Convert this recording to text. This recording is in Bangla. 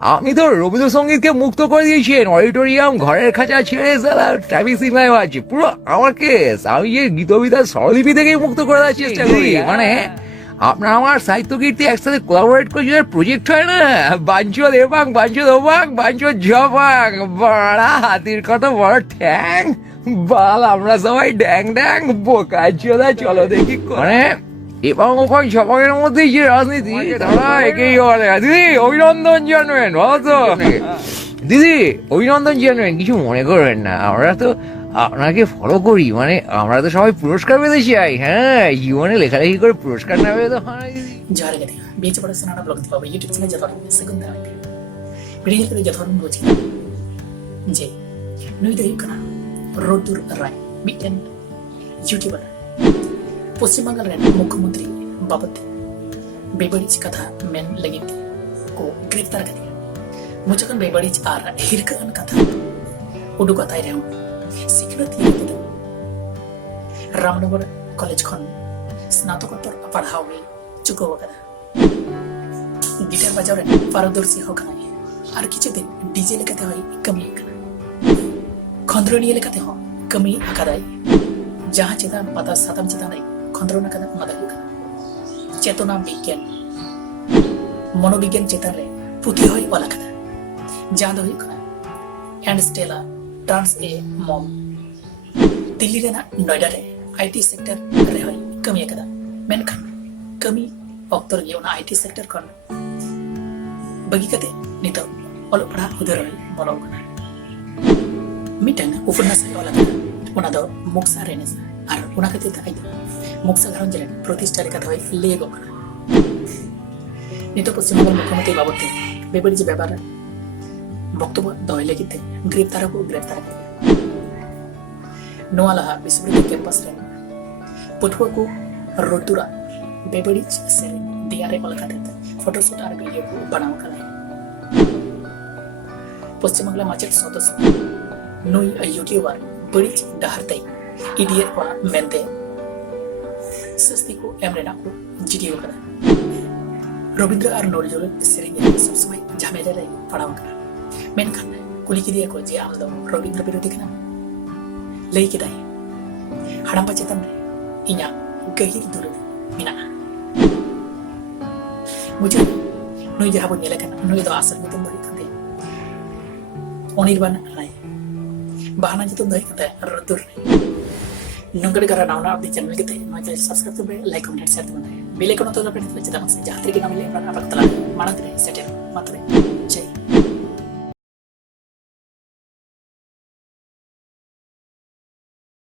আপনি তো রবীন্দ্রসঙ্গীতকে মুক্ত করে দিয়েছেন, অডিটোরিয়াম ঘরের খাঁচা ছেড়ে ট্রাফিক সিগন্যাল আছে, পুরো আমার কেস। আমি যে গীতবিদ্যার স্বরলিপি থেকেই মুক্ত করে দেওয়ার চেষ্টা করি। মানে আপনার আমার সাহিত্য কীর্তি একসাথে কোলাবোরেট করে যদি প্রজেক্ট হয় না, বাঞ্চল এবাং বাঞ্চল ওবাং বাঞ্চল জবাং, বড়া হাতির কত বড় ঠ্যাং, বাল আমরা সবাই ড্যাং ড্যাং বোকা চোদা, চলো দেখি। মানে এবং ওখান সবাইয়ের মধ্যে যে রাজনীতি, তারা একেই বলে দিদি অভিনন্দন জানবেন, বলো তো দিদি অভিনন্দন জানবেন, কিছু মনে করবেন না, আমরা তো আপনাকে ফলো করি, মানে আমরা তো সবাই পুরস্কার পেতে চাই। হ্যাঁ, জীবনে লেখালেখি করে পুরস্কার না পেলে তো হয় না দিদি। ಜಾರಗದೆ BHOproduction ಅನ್ನ ಬ್ಲಾಗ್ ದಿವಾ ಯೂಟ್ಯೂಬ್ ಚಾನೆಲ್ ಜತೋರ ಸೆಕೆಂಡ್ ದಾರ ವಿಡಿಯೋ ಕಡೆ ಜತೋರ ರೋಜಿ ಜೆ ನುಯಿ ದೆ ಕನ Roddur রায় বিটেন ইউটিউবার পশ্চিম বাংলার মুখ্যমন্ত্রী বাবদ বেবারিজ কথা মেন लगी को गिरफ्तार कर दिया। मुझकन बेबारिज और हिरकन कथा उडु कथाय रहे सिखनत लिखित रामनगर कॉलेज खन स्नातकोत्तर पढ़ाओ चुको वगैरह गिटार बजाओ पारदर्शी हो गए और किछु दिन डीजे लेकाते होय कमी खंद्रनी लेकाते हो कमी आकादाय जहां चेतान पता सातम चेतान खंद्रना कदा मदद चेतना विज्ञान मनोविज्ञान चेतान रे पुथि होय वाला कदा जहां दो होय एंड स्टेला ट्रांस ए मॉम दिल्ली रेना नोएडा रे आईटी सेक्टर रे होय कमी कदा मेनखान कमी ऑक्टर गे ओना आईटी सेक्टर खन बगी कते नितो ऑल पढ़ा उधर होय बोलो कना मिटन उपन्यास वाला ओना दो मुक्सा रेनेस और ओना कते थाई मुक्सा घरन जले प्रतिष्ठा रे कथा होय लेगो कना नितो पश्चिम बंगाल मुख्यमंत्री बाबते बेबारिज ব্যাপারে বক্তব্য দেওয়ার লাগিতে গ্রেপ্তার নোয়ালাহা বিশ্ববিদ্যালয় ক্যাম্পাস রে पटुआ को रोडुरा बेबारिज से दियारे अलकाते फोटोशूट और वीडियो को बनाव कला पश्चिम बंगला माचेत सदस्य नुई यूट्यूबर बरिज डहारते इडियट को मेनते सस्ती को एमरेना को जिडियो कला रविंद्र और नौरजुल सेरेंगे सब समय झमेला रे पढ़ाव कला मेनखान कुली की दिया को जे आम दो रविंद्र विरोधी कना लई किदाय हड़म पचेतन इना गहिर दूर मिना मुझे नुई जहां बोल लेकर नुई तो आसर में तुम बड़ी करते anirban राय बहाना जी तुम दही करते Roddur नंगर करा नाउना अपने चैनल के तहत मुझे सब्सक्राइब तो लाइक कमेंट शेयर तो बेल आइकन तो दबाना तो जहां तक कि ना मिले अपना आप तला मानते रहे सेटल मात्र जय